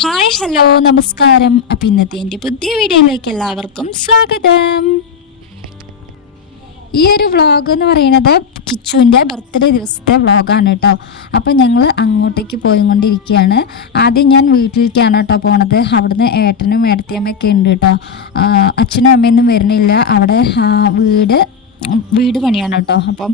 Hi hello നമസ്കാരം. അപ്പം ഇന്നത്തെ എൻ്റെ പുതിയ വീഡിയോയിലേക്ക് എല്ലാവർക്കും സ്വാഗതം. ഈ ഒരു വ്ളോഗ് എന്ന് പറയുന്നത് കിച്ചുവിൻ്റെ ബർത്ത്ഡേ ദിവസത്തെ വ്ളോഗാണ് കേട്ടോ. അപ്പോൾ ഞങ്ങൾ അങ്ങോട്ടേക്ക് പോയിക്കൊണ്ടിരിക്കുകയാണ്. ആദ്യം ഞാൻ വീട്ടിലേക്കാണ് കേട്ടോ പോണത്. അവിടുന്ന് ഏട്ടനും ഏടത്തിയമ്മയൊക്കെ ഉണ്ട് കേട്ടോ. അച്ഛനും അമ്മയൊന്നും വരുന്നില്ല. അവിടെ വീട് പണിയാണ് കേട്ടോ. അപ്പം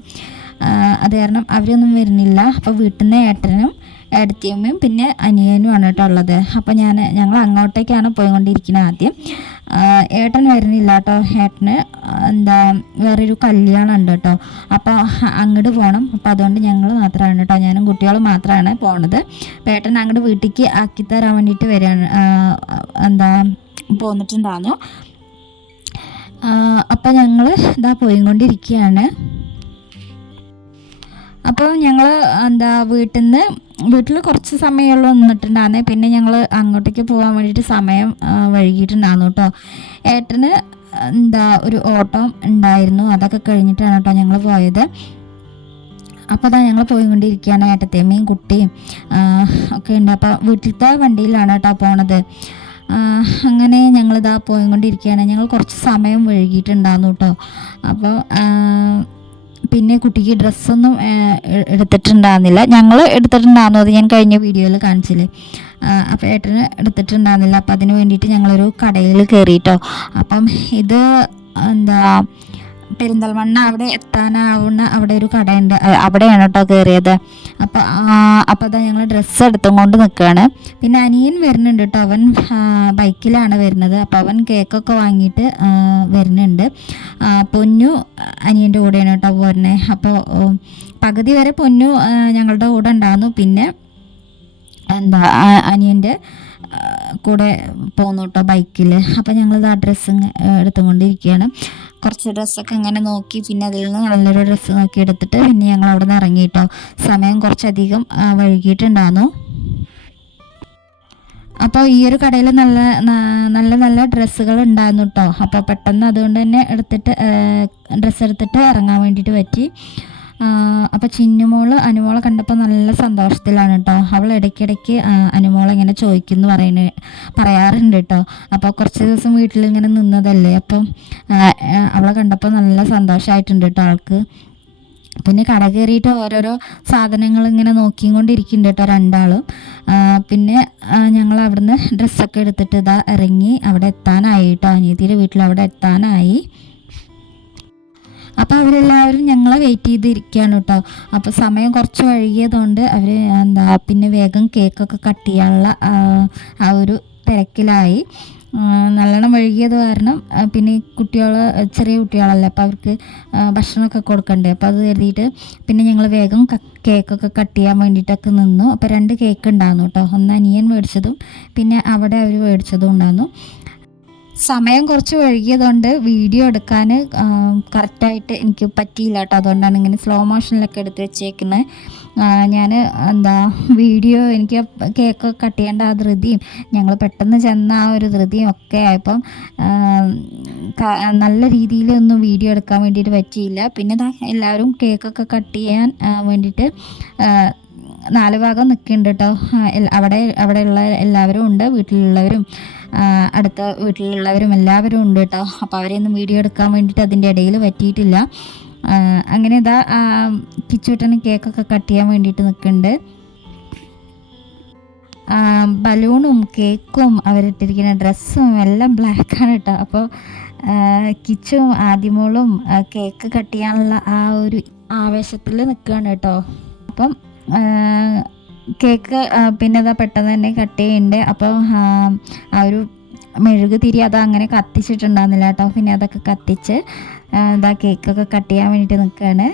അത് കാരണം അവരൊന്നും വരുന്നില്ല. അപ്പോൾ വീട്ടിൽ നിന്ന് ഏട്ടനും ഏടത്തിയമ്മയും പിന്നെ അനിയനുമാണ് കേട്ടോ ഉള്ളത്. അപ്പോൾ ഞങ്ങൾ അങ്ങോട്ടേക്കാണ് പോയിക്കൊണ്ടിരിക്കുന്നത്. ആദ്യം ഏട്ടൻ വരുന്നില്ല കേട്ടോ. ഏട്ടന് വേറൊരു കല്യാണം ഉണ്ട് കേട്ടോ. അപ്പോൾ അങ്ങോട്ട് പോകണം. അപ്പോൾ അതുകൊണ്ട് ഞങ്ങൾ മാത്രമാണ് കേട്ടോ, ഞാനും കുട്ടികളും മാത്രമാണ് പോണത്. അപ്പോൾ ഏട്ടൻ അങ്ങോട്ട് വീട്ടിലേക്ക് ആക്കിത്തരാൻ വേണ്ടിയിട്ട് വരികയാണ്, പോന്നിട്ടുണ്ടായിരുന്നു. അപ്പോൾ ഞങ്ങൾ പോയിക്കൊണ്ടിരിക്കുകയാണ്. അപ്പോൾ ഞങ്ങൾ വീട്ടിൽ കുറച്ച് സമയമുള്ള നിന്നിട്ടുണ്ടായിരുന്നേ. പിന്നെ ഞങ്ങൾ അങ്ങോട്ടേക്ക് പോകാൻ വേണ്ടിയിട്ട് സമയം വൈകിട്ടുണ്ടായിരുന്നു കേട്ടോ. ഏട്ടന് ഒരു ഓട്ടം ഉണ്ടായിരുന്നു, അതൊക്കെ കഴിഞ്ഞിട്ടാണ് കേട്ടോ ഞങ്ങൾ പോയത്. അപ്പോൾ ഞങ്ങൾ പോയിക്കൊണ്ടിരിക്കുകയാണ്. ഏട്ടത്തേമ്മയും കുട്ടിയും ഒക്കെ ഉണ്ട്. അപ്പോൾ വീട്ടിലത്തെ വണ്ടിയിലാണ് കേട്ടോ പോണത്. അങ്ങനെ പോയിക്കൊണ്ടിരിക്കുകയാണ്. ഞങ്ങൾ കുറച്ച് സമയം വൈകിട്ടുണ്ടായിരുന്നു കേട്ടോ. അപ്പോൾ പിന്നെ കുട്ടിക്ക് ഡ്രസ്സൊന്നും എടുത്തിട്ടുണ്ടായിരുന്നില്ല. ഞങ്ങൾ എടുത്തിട്ടുണ്ടായിരുന്നു, അത് ഞാൻ കഴിഞ്ഞ വീഡിയോയിൽ കാണിച്ചില്ലേ. അപ്പോൾ ഏട്ടന് എടുത്തിട്ടുണ്ടായിരുന്നില്ല. അപ്പോൾ അതിന് വേണ്ടിയിട്ട് ഞങ്ങളൊരു കടയിൽ കയറിയിട്ടോ. അപ്പം ഇത് പെരിന്തൽമണ്ണ അവിടെ എത്താനാവുന്ന അവിടെ ഒരു കടയുണ്ട്, അവിടെയാണ് കേട്ടോ കയറിയത്. അപ്പോൾ ഞങ്ങൾ ഡ്രസ്സ് എടുത്തും കൊണ്ട് നിൽക്കുകയാണ്. പിന്നെ അനിയൻ വരുന്നുണ്ട് കേട്ടോ. അവൻ ബൈക്കിലാണ് വരുന്നത്. അപ്പോൾ അവൻ കേക്കൊക്കെ വാങ്ങിയിട്ട് വരുന്നുണ്ട്. പൊന്നു അനിയൻ്റെ കൂടെയാണ് കേട്ടോ പോരുന്നത്. അപ്പോൾ പകുതി വരെ പൊന്നു ഞങ്ങളുടെ കൂടെ ഉണ്ടായിരുന്നു. പിന്നെ അനിയൻ്റെ കൂടെ പോന്നു കേട്ടോ ബൈക്കിൽ. അപ്പോൾ ഞങ്ങളിത് ആ ഡ്രസ്സ് എടുത്തുകൊണ്ടിരിക്കുകയാണ്. കുറച്ച് ഡ്രസ്സൊക്കെ ഇങ്ങനെ നോക്കി, പിന്നെ അതിൽ നിന്ന് നല്ലൊരു ഡ്രസ്സ് നോക്കി എടുത്തിട്ട് പിന്നെ ഞങ്ങൾ അവിടെ നിന്ന് ഇറങ്ങി കേട്ടോ. സമയം കുറച്ചധികം വൈകിട്ടുണ്ടായിരുന്നു. അപ്പോൾ ഈ ഒരു കടയിൽ നല്ല ഡ്രസ്സുകൾ ഉണ്ടായിരുന്നു കേട്ടോ. അപ്പോൾ പെട്ടെന്ന് അതുകൊണ്ട് തന്നെ ഡ്രസ്സ് എടുത്തിട്ട് ഇറങ്ങാൻ വേണ്ടിയിട്ട് പറ്റി. അപ്പോൾ അനുമോളെ കണ്ടപ്പോൾ നല്ല സന്തോഷത്തിലാണ് കേട്ടോ. അവൾ ഇടയ്ക്കിടയ്ക്ക് അനുമോളെ ഇങ്ങനെ ചോദിക്കുന്നു പറയാറുണ്ട് കേട്ടോ. അപ്പോൾ കുറച്ച് ദിവസം വീട്ടിലിങ്ങനെ നിന്നതല്ലേ, അപ്പം അവളെ കണ്ടപ്പോൾ നല്ല സന്തോഷമായിട്ടുണ്ട് കേട്ടോ ആൾക്ക്. പിന്നെ കട കയറിയിട്ട് ഓരോരോ സാധനങ്ങൾ ഇങ്ങനെ നോക്കിക്കൊണ്ടിരിക്കുന്നുണ്ട് കേട്ടോ രണ്ടാളും. പിന്നെ ഞങ്ങൾ അവിടുന്ന് ഡ്രസ്സൊക്കെ എടുത്തിട്ട് ഇറങ്ങി അവിടെ എത്താനായി കേട്ടോ. അനിയത്തിയുടെ വീട്ടിൽ അവിടെ എത്താനായി. അപ്പോൾ അവരെല്ലാവരും ഞങ്ങളെ വെയിറ്റ് ചെയ്തിരിക്കുകയാണ് കേട്ടോ. അപ്പോൾ സമയം കുറച്ച് വൈകിയതുകൊണ്ട് അവർ പിന്നെ വേഗം കേക്കൊക്കെ കട്ട് ചെയ്യാനുള്ള ആ ഒരു തിരക്കിലായി. നല്ലോണം വൈകിയത് കാരണം പിന്നെ ചെറിയ കുട്ടികളല്ലേ, അപ്പോൾ അവർക്ക് ഭക്ഷണമൊക്കെ കൊടുക്കണ്ടേ. അപ്പോൾ അത് കരുതിയിട്ട് പിന്നെ ഞങ്ങൾ വേഗം കേക്കൊക്കെ കട്ട് ചെയ്യാൻ വേണ്ടിയിട്ടൊക്കെ നിന്നു. അപ്പോൾ 2 കേക്ക് ഉണ്ടായിരുന്നു കേട്ടോ. ഒന്ന് അനിയൻ മേടിച്ചതും പിന്നെ അവിടെ അവർ മേടിച്ചതും ഉണ്ടായിരുന്നു. സമയം കുറച്ച് വൈകിയതുകൊണ്ട് വീഡിയോ എടുക്കാൻ കറക്റ്റായിട്ട് എനിക്ക് പറ്റിയില്ല കേട്ടോ. അതുകൊണ്ടാണ് ഇങ്ങനെ സ്ലോ മോഷനിലൊക്കെ എടുത്ത് വെച്ചേക്കുന്നത്. ഞാൻ വീഡിയോ എനിക്ക് കേക്ക് കട്ട് ചെയ്യേണ്ട ആ ധൃതിയും ഞങ്ങൾ പെട്ടെന്ന് ചെന്ന ആ ഒരു ധൃതിയും ഒക്കെ ആയപ്പം നല്ല രീതിയിലൊന്നും വീഡിയോ എടുക്കാൻ വേണ്ടിയിട്ട് പറ്റിയില്ല. പിന്നെ എല്ലാവരും കേക്കൊക്കെ കട്ട് ചെയ്യാൻ വേണ്ടിയിട്ട് 4 ഭാഗം നിൽക്കുന്നുണ്ട് കേട്ടോ. അവിടെയുള്ള എല്ലാവരും ഉണ്ട്, വീട്ടിലുള്ളവരും അടുത്ത വീട്ടിലുള്ളവരും എല്ലാവരും ഉണ്ട് കേട്ടോ. അപ്പോൾ അവരെയൊന്നും വീഡിയോ എടുക്കാൻ വേണ്ടിയിട്ട് അതിൻ്റെ ഇടയിൽ പറ്റിയിട്ടില്ല. അങ്ങനെ കിച്ചൂട്ടന് കേക്കൊക്കെ കട്ട് ചെയ്യാൻ വേണ്ടിയിട്ട് നിൽക്കുന്നുണ്ട്. ബലൂണും കേക്കും അവരിട്ടിരിക്കുന്ന ഡ്രസ്സും എല്ലാം ബ്ലാക്കാണ് കേട്ടോ. അപ്പോൾ കിച്ചും ആദിമോളും കേക്ക് കട്ട് ചെയ്യാനുള്ള ആ ഒരു ആവേശത്തിൽ നിൽക്കുകയാണ് കേട്ടോ. അപ്പം കേക്ക് പിന്നെ പെട്ടെന്ന് തന്നെ കട്ട് ചെയ്യുന്നുണ്ട്. അപ്പോൾ ആ ഒരു മെഴുക് തിരി അങ്ങനെ കത്തിച്ചിട്ടുണ്ടാകുന്നില്ല കേട്ടോ. പിന്നെ അതൊക്കെ കത്തിച്ച് കേക്കൊക്കെ കട്ട് ചെയ്യാൻ വേണ്ടിയിട്ട് നിൽക്കുകയാണ്.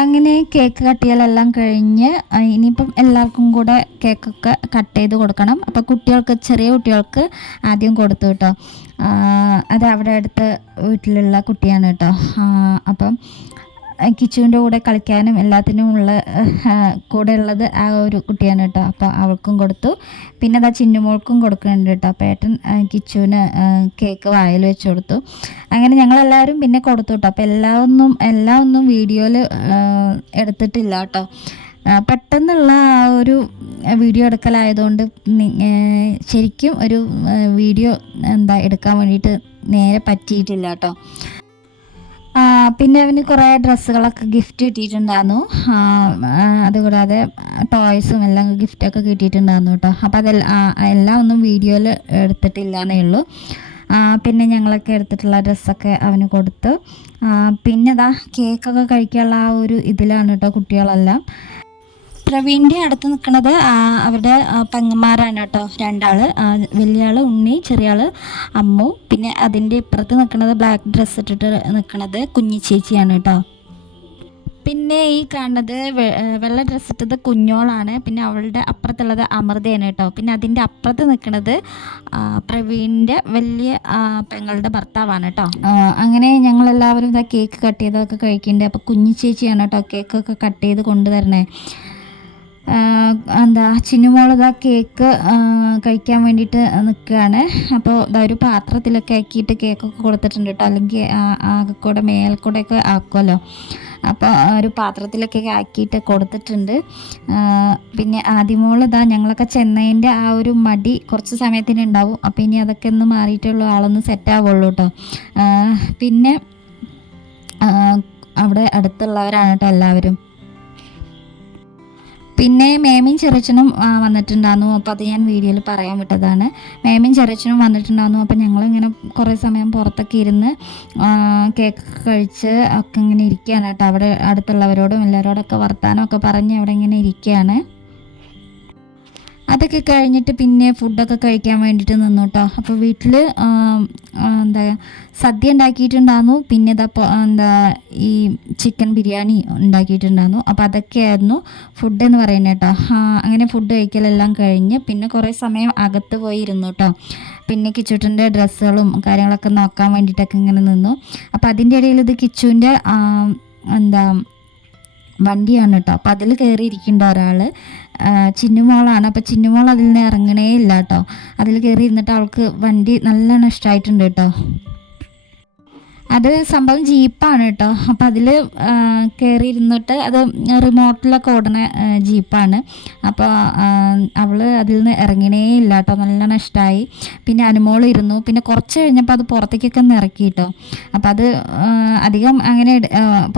അങ്ങനെ കേക്ക് കട്ടിയാലെല്ലാം കഴിഞ്ഞ് ഇനിയിപ്പം എല്ലാവർക്കും കൂടെ കേക്കൊക്കെ കട്ട് ചെയ്ത് കൊടുക്കണം. അപ്പോൾ കുട്ടികൾക്ക്, ചെറിയ കുട്ടികൾക്ക് ആദ്യം കൊടുത്തു കേട്ടോ. അത് അവിടെ അടുത്ത വീട്ടിലുള്ള കുട്ടിയാണ് കേട്ടോ. അപ്പം കിച്ചുവിൻ്റെ കൂടെ കളിക്കാനും എല്ലാത്തിനും ഉള്ള കൂടെ ഉള്ളത് ആ ഒരു കുട്ടിയാണ് കേട്ടോ. അപ്പോൾ അവൾക്കും കൊടുത്തു. പിന്നെ അതാ ചിന്നുമോൾക്കും കൊടുക്കുന്നുണ്ട് കേട്ടോ. അപ്പോൾ ഏട്ടൻ കിച്ചുവിന് കേക്ക് വായിൽ വെച്ച് കൊടുത്തു. അങ്ങനെ ഞങ്ങളെല്ലാവരും പിന്നെ കൊടുത്തു കേട്ടോ. അപ്പോൾ എല്ലാം ഒന്നും വീഡിയോയിൽ എടുത്തിട്ടില്ല കേട്ടോ. പെട്ടെന്നുള്ള ആ ഒരു വീഡിയോ എടുക്കലായതുകൊണ്ട് ശരിക്കും ഒരു വീഡിയോ എടുക്കാൻ വേണ്ടിയിട്ട് നേരെ പറ്റിയിട്ടില്ല കേട്ടോ. പിന്നെ അവന് കുറേ ഡ്രസ്സുകളൊക്കെ ഗിഫ്റ്റ് കിട്ടിയിട്ടുണ്ടായിരുന്നു. അതുകൂടാതെ ടോയ്സും എല്ലാം ഗിഫ്റ്റൊക്കെ കിട്ടിയിട്ടുണ്ടായിരുന്നു കേട്ടോ. അപ്പോൾ എല്ലാം ഒന്നും വീഡിയോയിൽ എടുത്തിട്ടില്ല എന്നേ ഉള്ളൂ. പിന്നെ ഞങ്ങളൊക്കെ എടുത്തിട്ടുള്ള ഡ്രസ്സൊക്കെ അവന് കൊടുത്ത് പിന്നെ കേക്കൊക്കെ കഴിക്കാനുള്ള ആ ഒരു ഇതിലാണ് കേട്ടോ കുട്ടികളെല്ലാം. പ്രവീണിൻ്റെ അടുത്ത് നിൽക്കുന്നത് അവരുടെ പെങ്ങന്മാരാണ് കേട്ടോ, 2 ആൾ. വലിയ ആൾ ഉണ്ണി, ചെറിയ ആൾ അമ്മു. പിന്നെ അതിൻ്റെ ഇപ്പുറത്ത് നിൽക്കുന്നത് ബ്ലാക്ക് ഡ്രസ്സ് ഇട്ടിട്ട് നിൽക്കുന്നത് കുഞ്ഞി ചേച്ചിയാണ് കേട്ടോ. പിന്നെ ഈ കാണുന്നത് വെള്ള ഡ്രസ്സ് ഇട്ടത് കുഞ്ഞോളാണ്. പിന്നെ അവളുടെ അപ്പുറത്തുള്ളത് അമൃതയാണ് കേട്ടോ. പിന്നെ അതിൻ്റെ അപ്പുറത്ത് നിൽക്കുന്നത് പ്രവീണിൻ്റെ വലിയ പെങ്ങളുടെ ഭർത്താവാണ് കേട്ടോ. അങ്ങനെ ഞങ്ങളെല്ലാവരും കേക്ക് കട്ട് ചെയ്തൊക്കെ കഴിക്കുന്നുണ്ട്. അപ്പോൾ കുഞ്ഞി ചേച്ചിയാണ് കേട്ടോ കേക്കൊക്കെ കട്ട് ചെയ്ത് കൊണ്ടുതരണേ. ചിന്നുമോള് കേക്ക് കഴിക്കാൻ വേണ്ടിയിട്ട് നിൽക്കുകയാണ്. അപ്പോൾ ഒരു പാത്രത്തിലൊക്കെ ആക്കിയിട്ട് കേക്കൊക്കെ കൊടുത്തിട്ടുണ്ട് കേട്ടോ. അല്ലെങ്കിൽ ആകെക്കൂടെ മേൽക്കൂടെയൊക്കെ ആക്കുമല്ലോ. അപ്പോൾ ഒരു പാത്രത്തിലൊക്കെ ആക്കിയിട്ട് കൊടുത്തിട്ടുണ്ട്. പിന്നെ ആദ്യമോള് ഞങ്ങളൊക്കെ ചെന്നൈൻ്റെ ആ ഒരു മടി കുറച്ച് സമയത്തിന് ഉണ്ടാവും. അപ്പോൾ ഇനി അതൊക്കെ ഒന്ന് മാറിയിട്ടുള്ള ആളൊന്ന് സെറ്റാവുള്ളൂ കേട്ടോ. പിന്നെ അവിടെ അടുത്തുള്ളവരാണ് കേട്ടോ എല്ലാവരും. പിന്നെ മേമയും ചെറിയച്ഛനും വന്നിട്ടുണ്ടായിരുന്നു. അപ്പോൾ അത് ഞാൻ വീഡിയോയിൽ പറയാൻ വിട്ടതാണ്. മേമയും ചെറിയച്ഛനും വന്നിട്ടുണ്ടായിരുന്നു. അപ്പോൾ ഞങ്ങളിങ്ങനെ കുറേ സമയം പുറത്തൊക്കെ ഇരുന്ന് കേക്ക് കഴിച്ച് ഒക്കെ ഇങ്ങനെ ഇരിക്കുകയാണ് കേട്ടോ. അവിടെ അടുത്തുള്ളവരോടും എല്ലാവരോടൊക്കെ വർത്താനമൊക്കെ പറഞ്ഞ് അവിടെ ഇങ്ങനെ ഇരിക്കുകയാണ്. അതൊക്കെ കഴിഞ്ഞിട്ട് പിന്നെ ഫുഡൊക്കെ കഴിക്കാൻ വേണ്ടിയിട്ട് നിന്നു കേട്ടോ. അപ്പോൾ വീട്ടിൽ സദ്യ ഉണ്ടാക്കിയിട്ടുണ്ടായിരുന്നു. പിന്നെ ഈ ചിക്കൻ ബിരിയാണി ഉണ്ടാക്കിയിട്ടുണ്ടായിരുന്നു. അപ്പോൾ അതൊക്കെയായിരുന്നു ഫുഡ് എന്ന് പറയുന്നത് കേട്ടോ. അങ്ങനെ ഫുഡ് കഴിക്കലെല്ലാം കഴിഞ്ഞ് പിന്നെ കുറേ സമയം അകത്ത് പോയി ഇരുന്നു കേട്ടോ. പിന്നെ കിച്ചൂട്ടൻ്റെ ഡ്രസ്സുകളും കാര്യങ്ങളൊക്കെ നോക്കാൻ വേണ്ടിയിട്ടൊക്കെ ഇങ്ങനെ നിന്നു. അപ്പോൾ അതിൻ്റെ ഇടയിൽ ഇത് കിച്ചുവിൻ്റെ വണ്ടിയാണ് കേട്ടോ. അപ്പോൾ അതിൽ കയറിയിരിക്കേണ്ട ഒരാൾ ചിന്നുമോളാണ്. അപ്പോൾ ചിന്നുമോൾ അതിൽ നിന്ന് ഇറങ്ങണേ ഇല്ല കേട്ടോ. അതിൽ കയറി ഇരുന്നിട്ട് അവൾക്ക് വണ്ടി നല്ലോണം ഇഷ്ടമായിട്ടുണ്ട് കേട്ടോ. അത് സംഭവം ജീപ്പാണ് കേട്ടോ. അപ്പോൾ അതിൽ കയറി ഇരുന്നിട്ട് അത് റിമോട്ടിലൊക്കെ ഓടുന്ന ജീപ്പാണ്. അപ്പോൾ അവൾ അതിൽ നിന്ന് ഇറങ്ങണേ ഇല്ല കേട്ടോ. നല്ലോണം ഇഷ്ടമായി. പിന്നെ അനുമോൾ ഇരുന്നു. പിന്നെ കുറച്ച് കഴിഞ്ഞപ്പോൾ അത് പുറത്തേക്കൊക്കെ ഒന്ന് ഇറക്കി കേട്ടോ. അപ്പോൾ അത് അധികം അങ്ങനെ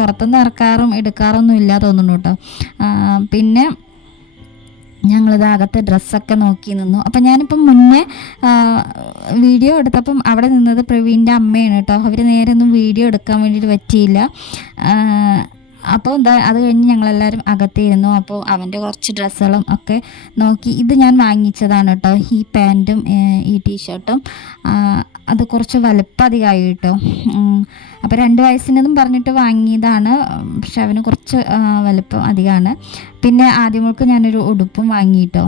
പുറത്തുനിന്ന് ഇറക്കാറും എടുക്കാറൊന്നും ഇല്ല തോന്നുന്നു കേട്ടോ. പിന്നെ ഞങ്ങളിത് അകത്തെ ഡ്രസ്സൊക്കെ നോക്കി നിന്നു. അപ്പം ഞാനിപ്പം മുന്നേ വീഡിയോ എടുത്തപ്പം അവിടെ നിന്നത് പ്രവീണിൻ്റെ അമ്മയാണ് കേട്ടോ. അവർ നേരെ ഒന്നും വീഡിയോ എടുക്കാൻ വേണ്ടിയിട്ട് പറ്റിയില്ല. അപ്പോൾ അത് കഴിഞ്ഞ് ഞങ്ങളെല്ലാവരും അകത്തിരുന്നു. അപ്പോൾ അവൻ്റെ കുറച്ച് ഡ്രസ്സുകളും ഒക്കെ നോക്കി. ഇത് ഞാൻ വാങ്ങിച്ചതാണ് കേട്ടോ. ഈ പാൻറ്റും ഈ ടീഷർട്ടും അത് കുറച്ച് വലുപ്പം അധികമായി കേട്ടോ. അപ്പോൾ 2 വയസ്സിനെന്നും പറഞ്ഞിട്ട് വാങ്ങിയതാണ്. പക്ഷെ അവന് കുറച്ച് വലുപ്പം അധികമാണ്. പിന്നെ ആദ്യമോൾക്ക് ഞാനൊരു ഉടുപ്പും വാങ്ങിയിട്ടോ.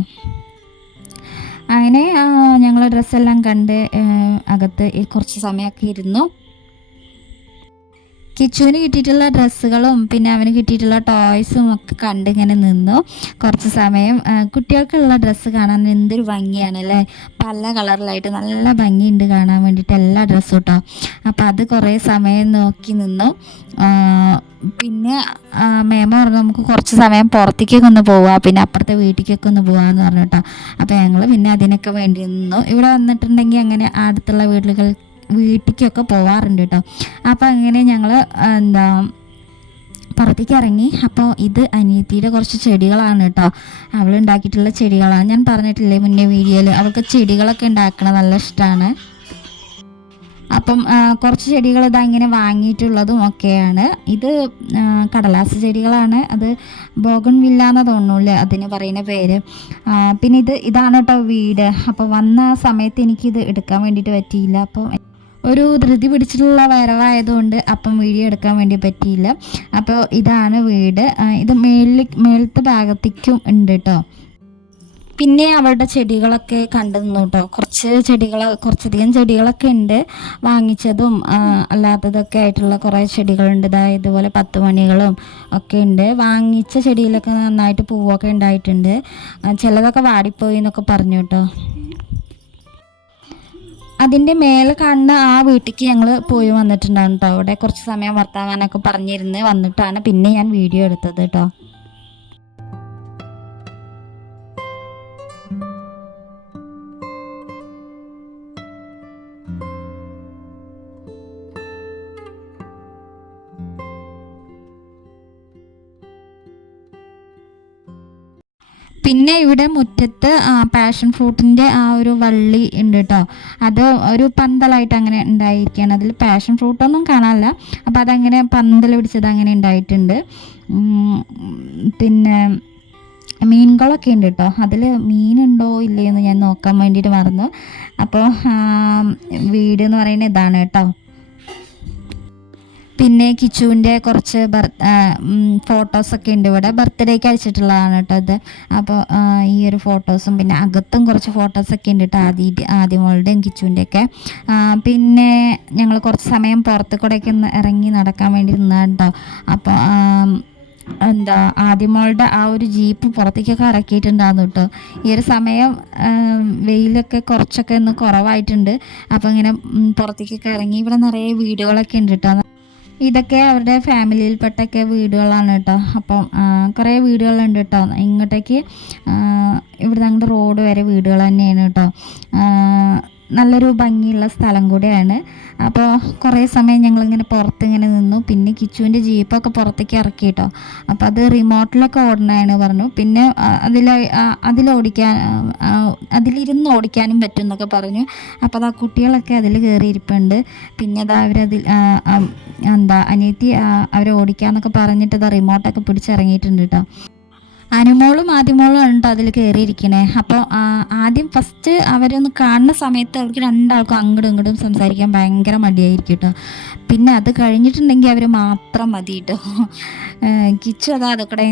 അങ്ങനെ ഞങ്ങൾ ഡ്രസ്സെല്ലാം കണ്ട് അകത്ത് കുറച്ച് സമയമൊക്കെ ഇരുന്നു. കിച്ചുവിന് കിട്ടിയിട്ടുള്ള ഡ്രസ്സുകളും പിന്നെ അവന് കിട്ടിയിട്ടുള്ള ടോയ്സും ഒക്കെ കണ്ട് ഇങ്ങനെ നിന്നു കുറച്ച് സമയം. കുട്ടികൾക്കുള്ള ഡ്രസ്സ് കാണാൻ എന്തൊരു ഭംഗിയാണല്ലേ. പല കളറിലായിട്ട് നല്ല ഭംഗിയുണ്ട് കാണാൻ വേണ്ടിയിട്ട് എല്ലാ ഡ്രസ്സും കേട്ടോ. അപ്പോൾ അത് കുറേ സമയം നോക്കി നിന്നു. പിന്നെ മേമ പറഞ്ഞു നമുക്ക് കുറച്ച് സമയം പുറത്തേക്കൊക്കെ ഒന്ന് പോവാം, പിന്നെ അപ്പുറത്തെ വീട്ടിലേക്കൊക്കെ ഒന്ന് പോകാമെന്ന് പറഞ്ഞു കേട്ടോ. അപ്പോൾ ഞങ്ങൾ പിന്നെ അതിനൊക്കെ വേണ്ടി നിന്നു. ഇവിടെ വന്നിട്ടുണ്ടെങ്കിൽ അങ്ങനെ അടുത്തുള്ള വീട്ടിലേക്കൊക്കെ പോവാറുണ്ട് കേട്ടോ. അപ്പോൾ അങ്ങനെ ഞങ്ങൾ പുറത്തേക്ക് ഇറങ്ങി. അപ്പോൾ ഇത് അനിയത്തിയുടെ കുറച്ച് ചെടികളാണ് കേട്ടോ. അവൾ ഉണ്ടാക്കിയിട്ടുള്ള ചെടികളാണ്. ഞാൻ പറഞ്ഞിട്ടില്ലേ മുന്നേ വീഡിയോയിൽ, അവൾക്ക് ചെടികളൊക്കെ ഉണ്ടാക്കണം നല്ല ഇഷ്ടമാണ്. അപ്പം കുറച്ച് ചെടികൾ ഇങ്ങനെ വാങ്ങിയിട്ടുള്ളതും ഒക്കെയാണ്. ഇത് കടലാസ് ചെടികളാണ്. അത് ബോഗൺവില്ല എന്ന് തോന്നുന്നില്ലേ അതിന് പറയുന്ന പേര്. പിന്നെ ഇതാണ് കേട്ടോ വീട്. അപ്പോൾ വന്ന സമയത്ത് എനിക്കിത് എടുക്കാൻ വേണ്ടിയിട്ട് പറ്റിയില്ല. അപ്പോൾ ഒരു ധൃതി പിടിച്ചിട്ടുള്ള വരവായതുകൊണ്ട് അപ്പം വീഡിയോ എടുക്കാൻ വേണ്ടി പറ്റിയില്ല. അപ്പോൾ ഇതാണ് വീട്. ഇത് മേലത്തെ ഭാഗത്തേക്കും ഉണ്ട് കേട്ടോ. പിന്നെ അവളുടെ ചെടികളൊക്കെ കണ്ടു നിന്നു കേട്ടോ. കുറച്ചധികം ചെടികളൊക്കെ ഉണ്ട്, വാങ്ങിച്ചതും അല്ലാത്തതൊക്കെ ആയിട്ടുള്ള കുറേ ചെടികളുണ്ട്. ഇതുപോലെ 10 മണികളും ഒക്കെ ഉണ്ട്. വാങ്ങിച്ച ചെടിയിലൊക്കെ നന്നായിട്ട് പൂവൊക്കെ ഉണ്ടായിട്ടുണ്ട്. ചിലതൊക്കെ വാടിപ്പോയി എന്നൊക്കെ പറഞ്ഞു കേട്ടോ. അതിൻ്റെ മേലെ കാണുന്ന ആ വീട്ടിലേക്ക് ഞങ്ങൾ പോയി വന്നിട്ടുണ്ടാകും കേട്ടോ. അവിടെ കുറച്ച് സമയം വർത്താനൊക്കെ പറഞ്ഞിരുന്ന് വന്നിട്ടാണ് പിന്നെ ഞാൻ വീഡിയോ എടുത്തത് കേട്ടോ. പിന്നെ ഇവിടെ മുറ്റത്ത് പാഷൻ ഫ്രൂട്ടിൻ്റെ ആ ഒരു വള്ളി ഉണ്ട് കേട്ടോ. അത് ഒരു പന്തലായിട്ട് അങ്ങനെ ഉണ്ടായിരിക്കുകയാണ്. അതിൽ പാഷൻ ഫ്രൂട്ടൊന്നും കാണാനില്ല. അപ്പോൾ അതങ്ങനെ പന്തൽ പിടിച്ചത് അങ്ങനെ ഉണ്ടായിട്ടുണ്ട്. പിന്നെ മീനുകളൊക്കെ ഉണ്ട് കേട്ടോ. അതിൽ മീനുണ്ടോ ഇല്ലയെന്ന് ഞാൻ നോക്കാൻ വേണ്ടിയിട്ട് മറന്നു. അപ്പോൾ വീട് എന്ന് പറയുന്നത് ഇതാണ് കേട്ടോ. പിന്നെ കിച്ചുവിൻ്റെ കുറച്ച് ഫോട്ടോസൊക്കെ ഉണ്ട് ഇവിടെ. ബർത്ത്ഡേക്ക് അയച്ചിട്ടുള്ളതാണ് കേട്ടോ ഇത്. അപ്പോൾ ഈ ഒരു ഫോട്ടോസും പിന്നെ അകത്തും കുറച്ച് ഫോട്ടോസൊക്കെ ഉണ്ട് കേട്ടോ, ആദ്യമോളുടെയും കിച്ചുവിൻ്റെയൊക്കെ. പിന്നെ ഞങ്ങൾ കുറച്ച് സമയം പുറത്ത് കൂടെയൊക്കെ ഇറങ്ങി നടക്കാൻ വേണ്ടി നിന്നാണ് കേട്ടോ. അപ്പോൾ ആദ്യമോളുടെ ആ ഒരു ജീപ്പ് പുറത്തേക്കൊക്കെ ഇറക്കിയിട്ടുണ്ടായിരുന്നു കേട്ടോ. ഈ ഒരു സമയം വെയിലൊക്കെ കുറച്ചൊക്കെ ഒന്ന് കുറവായിട്ടുണ്ട്. അപ്പോൾ ഇങ്ങനെ പുറത്തേക്കൊക്കെ ഇറങ്ങി. ഇവിടെ നിറയെ വീടുകളൊക്കെ ഉണ്ട് കേട്ടോ. ഇതൊക്കെ അവരുടെ ഫാമിലിയിൽപ്പെട്ടൊക്കെ വീടുകളാണ് കേട്ടോ. അപ്പം കുറേ വീടുകളുണ്ട് കേട്ടോ. ഇങ്ങോട്ടേക്ക് ഇവിടെ ഞങ്ങളുടെ റോഡ് വരെ വീടുകൾ തന്നെയാണ് കേട്ടോ. നല്ലൊരു ഭംഗിയുള്ള സ്ഥലം കൂടെയാണ്. അപ്പോൾ കുറേ സമയം ഞങ്ങളിങ്ങനെ പുറത്തിങ്ങനെ നിന്നു. പിന്നെ കിച്ചുവിൻ്റെ ജീപ്പൊക്കെ പുറത്തേക്ക് ഇറക്കി കേട്ടോ. അപ്പോൾ അത് റിമോട്ടിലൊക്കെ ഓടണതാണ് പറഞ്ഞു. പിന്നെ അതിലിരുന്ന് ഓടിക്കാനും പറ്റും എന്നൊക്കെ പറഞ്ഞു. അപ്പോൾ അത് കുട്ടികളൊക്കെ അതിൽ കയറിയിരിപ്പുണ്ട്. പിന്നെ അത് അനിയത്തി അവരെ ഓടിക്കാന്നൊക്കെ പറഞ്ഞിട്ട് റിമോട്ടൊക്കെ പിടിച്ചിറങ്ങിയിട്ടുണ്ട് കേട്ടോ. അനുമോളും ആദ്യമോളും ആണ് കേട്ടോ അതിൽ കയറിയിരിക്കണേ. അപ്പോൾ ഫസ്റ്റ് അവരൊന്ന് കാണുന്ന സമയത്ത് അവർക്ക് രണ്ടാൾക്കും അങ്ങോട്ടും ഇങ്ങോട്ടും സംസാരിക്കാൻ ഭയങ്കര മടിയായിരിക്കും കേട്ടോ. പിന്നെ അത് കഴിഞ്ഞിട്ടുണ്ടെങ്കിൽ അവർ മാത്രം മതി കേട്ടോ. കിച്ചു അതൊക്കെ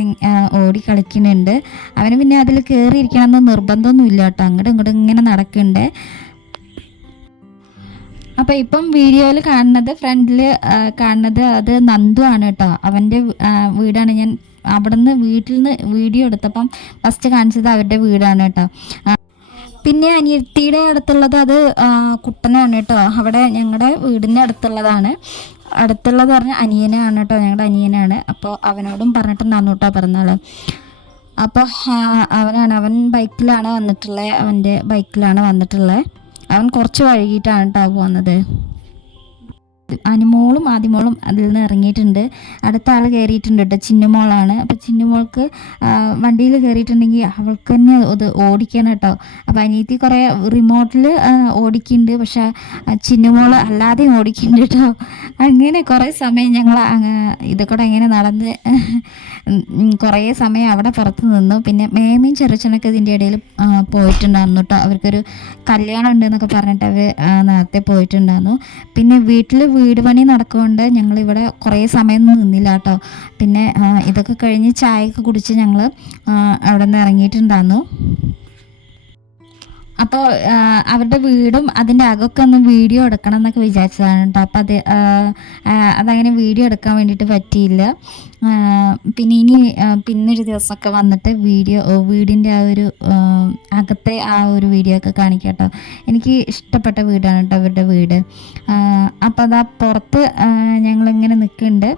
ഓടി കളിക്കുന്നുണ്ട്. അവന് പിന്നെ അതിൽ കയറിയിരിക്കണമെന്ന് നിർബന്ധമൊന്നും ഇല്ല കേട്ടോ. അങ്ങോട്ടും ഇങ്ങോട്ടും ഇങ്ങനെ നടക്കുന്നുണ്ട്. അപ്പോൾ ഇപ്പം വീഡിയോയിൽ ഫ്രണ്ടിൽ കാണുന്നത് അത് നന്ദു ആണ് കേട്ടോ. അവൻ്റെ വീടാണ്. ഞാൻ വീട്ടിൽ നിന്ന് വീഡിയോ എടുത്തപ്പം ഫസ്റ്റ് കാണിച്ചത് അവരുടെ വീടാണ് കേട്ടോ. പിന്നെ അനിയത്തിയുടെ അടുത്തുള്ളത് അത് കുട്ടനാണ് കേട്ടോ. അവിടെ ഞങ്ങളുടെ വീടിൻ്റെ അടുത്തുള്ളത് പറഞ്ഞാൽ അനിയനാണ് കേട്ടോ, ഞങ്ങളുടെ അനിയനാണ്. അപ്പോൾ അവനോടും പറഞ്ഞിട്ടുണ്ടായിരുന്നു കേട്ടോ പിറന്നാൾ. അപ്പോൾ അവൻ ബൈക്കിലാണ് വന്നിട്ടുള്ളത്. അവൻ കുറച്ച് വൈകിട്ടാണ് കേട്ടോ പോകുന്നത്. അനുമോളും ആദ്യമോളും അതിൽ നിന്ന് ഇറങ്ങിയിട്ടുണ്ട്. അടുത്ത ആൾ കയറിയിട്ടുണ്ട് കേട്ടോ, ചിന്നുമോളാണ്. അപ്പോൾ ചിന്നുമോൾക്ക് വണ്ടിയിൽ കയറിയിട്ടുണ്ടെങ്കിൽ അവൾക്ക് തന്നെ അത് ഓടിക്കണം കേട്ടോ. അപ്പോൾ അനിയത്തി കുറേ റിമോട്ടിൽ ഓടിക്കുന്നുണ്ട്, പക്ഷേ ചിന്നുമോൾ അല്ലാതെയും ഓടിക്കുന്നുണ്ട് കേട്ടോ. അങ്ങനെ കുറേ സമയം ഞങ്ങൾ ഇതൊക്കെ ഇങ്ങനെ നടന്ന് കുറേ സമയം അവിടെ പുറത്ത് നിന്നു. പിന്നെ മേമയും ചെറുച്ചനൊക്കെ ഇതിൻ്റെ ഇടയിൽ പോയിട്ടുണ്ടായിരുന്നു കേട്ടോ. അവർക്കൊരു കല്യാണം ഉണ്ടെന്നൊക്കെ പറഞ്ഞിട്ട് അവർ നേരത്തെ പോയിട്ടുണ്ടായിരുന്നു. പിന്നെ വീട് പണി നടക്കുകൊണ്ട് ഞങ്ങളിവിടെ കുറേ സമയം നിന്നില്ല കേട്ടോ. പിന്നെ ഇതൊക്കെ കഴിഞ്ഞ് ചായയൊക്കെ കുടിച്ച് ഞങ്ങൾ അവിടെ നിന്ന് ഇറങ്ങിയിട്ടുണ്ടായിരുന്നു. അപ്പോൾ അവരുടെ വീടും അതിൻ്റെ അകമൊക്കെ ഒന്ന് വീഡിയോ എടുക്കണം എന്നൊക്കെ വിചാരിച്ചതാണ് കേട്ടോ. അപ്പോൾ അതങ്ങനെ വീഡിയോ എടുക്കാൻ വേണ്ടിയിട്ട് പറ്റിയില്ല. പിന്നൊരു ദിവസമൊക്കെ വന്നിട്ട് വീടിൻ്റെ ആ ഒരു അകത്തെ ആ ഒരു വീഡിയോ ഒക്കെ കാണിക്കാം കേട്ടോ. എനിക്ക് ഇഷ്ടപ്പെട്ട വീടാണ് കേട്ടോ അവരുടെ വീട്. അപ്പോൾ പുറത്ത് ഞങ്ങളിങ്ങനെ നിൽക്കുന്നുണ്ട്.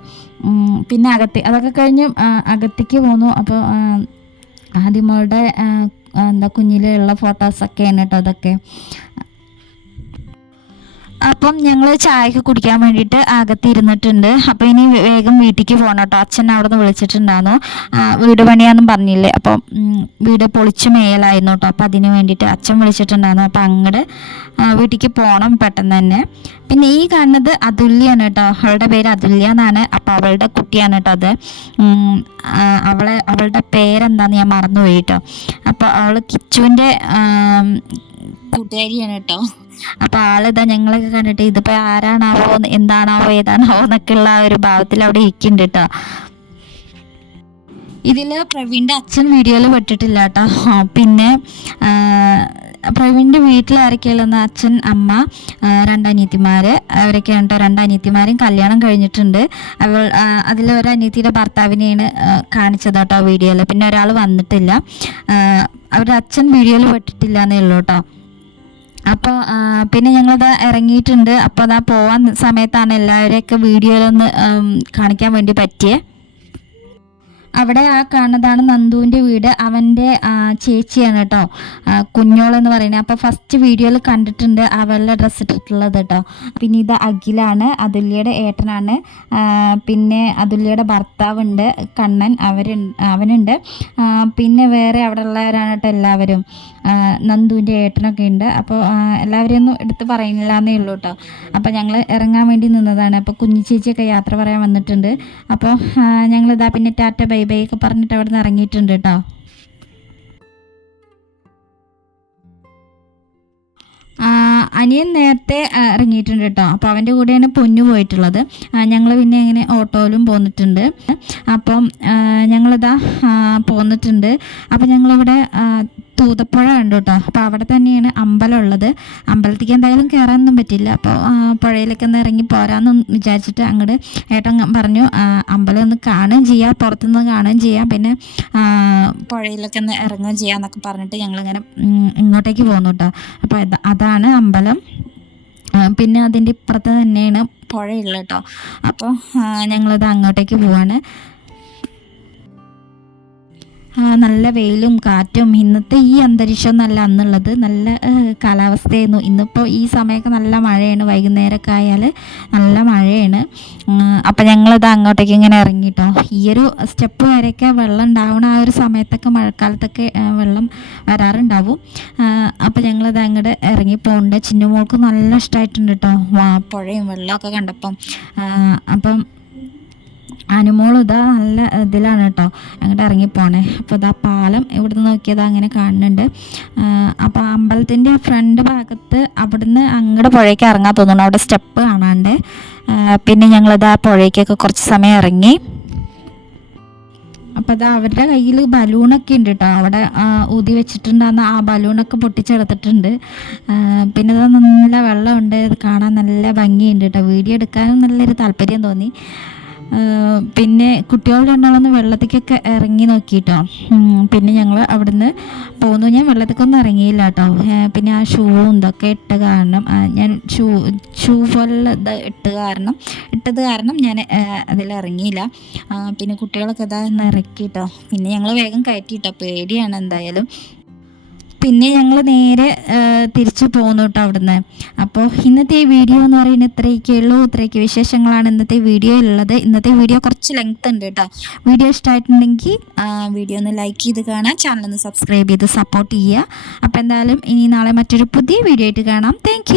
പിന്നെ അതൊക്കെ കഴിഞ്ഞ് അകത്തേക്ക് പോന്നു. അപ്പോൾ ആദ്യമോളുടെ കുഞ്ഞിലുള്ള ഫോട്ടോസൊക്കെയാണ് കേട്ടോ അതൊക്കെ. അപ്പം ഞങ്ങൾ ചായക്ക് കുടിക്കാൻ വേണ്ടിയിട്ട് അകത്ത് ഇരുന്നിട്ടുണ്ട്. അപ്പോൾ ഇനി വേഗം വീട്ടിലേക്ക് പോകണം കേട്ടോ. അച്ഛൻ അവിടെ നിന്ന് വിളിച്ചിട്ടുണ്ടായിരുന്നു. വീട് പണിയാന്നും പറഞ്ഞില്ലേ, അപ്പം വീട് പൊളിച്ച് മേലായിരുന്നു കേട്ടോ. അപ്പോൾ അതിന് വേണ്ടിയിട്ട് അച്ഛൻ വിളിച്ചിട്ടുണ്ടായിരുന്നു. അപ്പോൾ അങ്ങോട്ട് വീട്ടിലേക്ക് പോകണം പെട്ടെന്ന് തന്നെ. പിന്നെ ഈ കാണുന്നത് അതുല്യാണ് കേട്ടോ. അവളുടെ പേര് അതുല്യ എന്നാണ്. അപ്പോൾ അവളുടെ കുട്ടിയാണ് കേട്ടോ അത്. അവളുടെ പേരെന്താണെന്ന് ഞാൻ മറന്നുപോയി കേട്ടോ. അപ്പോൾ അവൾ കൂട്ടുകാരിയാണ് കേട്ടോ. അപ്പോൾ ആളിതാ ഞങ്ങളൊക്കെ കണ്ടിട്ട് ഇതിപ്പോൾ ആരാണാവോ എന്താണാവോ ഏതാണാവോ എന്നൊക്കെയുള്ള ഒരു ഭാവത്തിൽ അവിടെ ഇരിക്കുന്നുണ്ട് കേട്ടോ. ഇതിൽ പ്രവീണിൻ്റെ അച്ഛൻ വീഡിയോയിൽ പെട്ടിട്ടില്ല കേട്ടോ. പിന്നെ പ്രവീണിൻ്റെ വീട്ടിൽ ആരൊക്കെയുള്ളതെന്ന് അച്ഛൻ, അമ്മ, രണ്ടനിയത്തിമാർ, അവരൊക്കെയാണ് കേട്ടോ. രണ്ടനിയത്തിമാരും കല്യാണം കഴിഞ്ഞിട്ടുണ്ട്. അതിൽ ഒരനിയത്തിയുടെ ഭർത്താവിനെയാണ് കാണിച്ചത് കേട്ടോ വീഡിയോയിൽ. പിന്നെ ഒരാൾ വന്നിട്ടില്ല. അവരുടെ അച്ഛൻ വീഡിയോയിൽ പെട്ടിട്ടില്ല എന്നേ ഉള്ളൂ കേട്ടോ. അപ്പോൾ പിന്നെ ഞങ്ങളത് ഇറങ്ങിയിട്ടുണ്ട്. അപ്പോൾ അതാ പോകാൻ സമയത്താണ് എല്ലാവരെയൊക്കെ വീഡിയോയിലൊന്ന് കാണിക്കാൻ വേണ്ടി പറ്റിയേ. അവിടെ ആ കാണുന്നതാണ് നന്ദുവിൻ്റെ വീട്. അവൻ്റെ ചേച്ചിയാണ് കേട്ടോ, കുഞ്ഞോളെന്ന് പറയുന്നത്. അപ്പോൾ ഫസ്റ്റ് വീഡിയോയിൽ കണ്ടിട്ടുണ്ട് അവളുടെ ഡ്രസ്സ് ഇട്ടിട്ടുള്ളത് കേട്ടോ. പിന്നെ ഇത് അഖിലാണ്, അതുല്യയുടെ ഏട്ടനാണ്. പിന്നെ അതുല്യയുടെ ഭർത്താവുണ്ട്, കണ്ണൻ, അവനുണ്ട്. പിന്നെ വേറെ അവിടെ ഉള്ളവരാണ് കേട്ടോ എല്ലാവരും. നന്ദുവിൻ്റെ ഏട്ടനൊക്കെ ഉണ്ട്. അപ്പോൾ എല്ലാവരെയും ഒന്നും എടുത്ത് പറയുന്നില്ല എന്നേ ഉള്ളൂ കേട്ടോ. അപ്പോൾ ഞങ്ങൾ ഇറങ്ങാൻ വേണ്ടി നിന്നതാണ്. അപ്പോൾ കുഞ്ഞി ചേച്ചിയൊക്കെ യാത്ര പറയാൻ വന്നിട്ടുണ്ട്. അപ്പോൾ ഞങ്ങളിതാ പിന്നെ ടാറ്റ ബൈ ബൈ ഒക്കെ പറഞ്ഞിട്ട് അവിടെ നിന്ന് ഇറങ്ങിയിട്ടുണ്ട് കേട്ടോ. അനിയൻ നേരത്തെ ഇറങ്ങിയിട്ടുണ്ട് കേട്ടോ. അപ്പോൾ അവൻ്റെ കൂടെയാണ് പൊന്നു പോയിട്ടുള്ളത്. ഞങ്ങൾ പിന്നെ ഇങ്ങനെ ഓട്ടോയിലും പോന്നിട്ടുണ്ട്. അപ്പം ഞങ്ങളിതാ പോന്നിട്ടുണ്ട്. അപ്പോൾ ഞങ്ങളിവിടെ തൂതപ്പുഴ ഉണ്ട് കേട്ടോ. അപ്പോൾ അവിടെ തന്നെയാണ് അമ്പലം ഉള്ളത്. അമ്പലത്തേക്ക് എന്തായാലും കയറാനൊന്നും പറ്റില്ല. അപ്പോൾ പുഴയിലൊക്കെ ഒന്ന് ഇറങ്ങി പോരാമെന്ന് വിചാരിച്ചിട്ട് അങ്ങോട്ട് ഏട്ടൻ പറഞ്ഞു അമ്പലം ഒന്ന് കാണുകയും ചെയ്യാം, പുറത്തുനിന്ന് കാണുകയും ചെയ്യാം, പിന്നെ പുഴയിലൊക്കെ ഒന്ന് ഇറങ്ങുകയും ചെയ്യാം എന്നൊക്കെ പറഞ്ഞിട്ട് ഞങ്ങളിങ്ങനെ ഇങ്ങോട്ടേക്ക് പോന്നു കേട്ടോ. അപ്പോൾ അതാണ് അമ്പലം. പിന്നെ അതിൻ്റെ ഇപ്പുറത്ത് തന്നെയാണ് പുഴയുള്ളത് കേട്ടോ. അപ്പോൾ ഞങ്ങളത് അങ്ങോട്ടേക്ക് പോവാണ്. നല്ല വെയിലും കാറ്റും. ഇന്നത്തെ ഈ അന്തരീക്ഷം നല്ല അന്നുള്ളത് നല്ല കാലാവസ്ഥയായിരുന്നു. ഇന്നിപ്പോൾ ഈ സമയമൊക്കെ നല്ല മഴയാണ്, വൈകുന്നേരമൊക്കെ ആയാൽ നല്ല മഴയാണ്. അപ്പം ഞങ്ങളിത് അങ്ങോട്ടേക്ക് ഇങ്ങനെ ഇറങ്ങിട്ടോ. ഈ ഒരു സ്റ്റെപ്പ് വരെയൊക്കെ വെള്ളം ഉണ്ടാവണ ആ ഒരു സമയത്തൊക്കെ മഴക്കാലത്തൊക്കെ വെള്ളം വരാറുണ്ടാവും. അപ്പം ഞങ്ങളിത് അങ്ങോട്ട് ഇറങ്ങി പോകുന്നുണ്ട്. ചിന്നുമോൾക്ക് നല്ല ഇഷ്ടമായിട്ടുണ്ട് കേട്ടോ പുഴയും വെള്ളമൊക്കെ കണ്ടപ്പം. അപ്പം അനുമോൾ ഇതാ നല്ല ഇതിലാണ് കേട്ടോ അങ്ങോട്ട് ഇറങ്ങിപ്പോണേ. അപ്പോൾ ഇതാ പാലം ഇവിടുന്ന് നോക്കിയത് അങ്ങനെ കാണുന്നുണ്ട്. അപ്പോൾ അമ്പലത്തിൻ്റെ ഫ്രണ്ട് ഭാഗത്ത് അവിടുന്ന് അങ്ങോട്ട് പുഴയ്ക്ക് ഇറങ്ങാൻ തോന്നുന്നു, അവിടെ സ്റ്റെപ്പ് കാണാണ്ട്. പിന്നെ ഞങ്ങളിതാ പുഴയ്ക്കൊക്കെ കുറച്ച് സമയം ഇറങ്ങി. അപ്പോൾ അത് അവരുടെ കയ്യിൽ ബലൂണൊക്കെ ഉണ്ട് കേട്ടോ. അവിടെ ഊതി വെച്ചിട്ടുണ്ടാകുന്ന ആ ബലൂണൊക്കെ പൊട്ടിച്ചെടുത്തിട്ടുണ്ട്. പിന്നെ അത് നല്ല വെള്ളമുണ്ട്, ഇത് കാണാൻ നല്ല ഭംഗിയുണ്ട് കേട്ടോ. വീഡിയോ എടുക്കാനും നല്ലൊരു താല്പര്യം തോന്നി. പിന്നെ കുട്ടികൾ രണ്ടാളൊന്ന് വെള്ളത്തേക്കൊക്കെ ഇറങ്ങി നോക്കിയിട്ടോ. പിന്നെ ഞങ്ങൾ അവിടുന്ന് പോന്നു. ഞാൻ വെള്ളത്തേക്കൊന്നും ഇറങ്ങിയില്ല കേട്ടോ. പിന്നെ ആ ഷൂ ഇതൊക്കെ ഞാൻ ഷൂ പോലെ ഇട്ടത് കാരണം ഞാൻ അതിലിറങ്ങിയില്ല. പിന്നെ കുട്ടികളൊക്കെ ഇതാ ഇറക്കിയിട്ടോ. പിന്നെ ഞങ്ങൾ വേഗം കയറ്റിയിട്ടോ, പേടിയാണ് എന്തായാലും. പിന്നെ ഞങ്ങൾ നേരെ തിരിച്ചു പോന്നു കേട്ടോ അവിടുന്ന്. അപ്പോൾ ഇന്നത്തെ ഈ വീഡിയോ എന്ന് പറയുന്നത് ഇത്രയൊക്കെ വിശേഷങ്ങളാണ് ഇന്നത്തെ വീഡിയോയിലുള്ളത്. ഇന്നത്തെ വീഡിയോ കുറച്ച് ലെങ്ത് ഉണ്ട് കേട്ടോ. വീഡിയോ ഇഷ്ടമായിട്ടുണ്ടെങ്കിൽ വീഡിയോ ഒന്ന് ലൈക്ക് ചെയ്ത് കാണാം, ചാനൽ ഒന്ന് സബ്സ്ക്രൈബ് ചെയ്ത് സപ്പോർട്ട് ചെയ്യുക. അപ്പോൾ എന്തായാലും ഇനി നാളെ മറ്റൊരു പുതിയ വീഡിയോ ആയിട്ട് കാണാം. താങ്ക്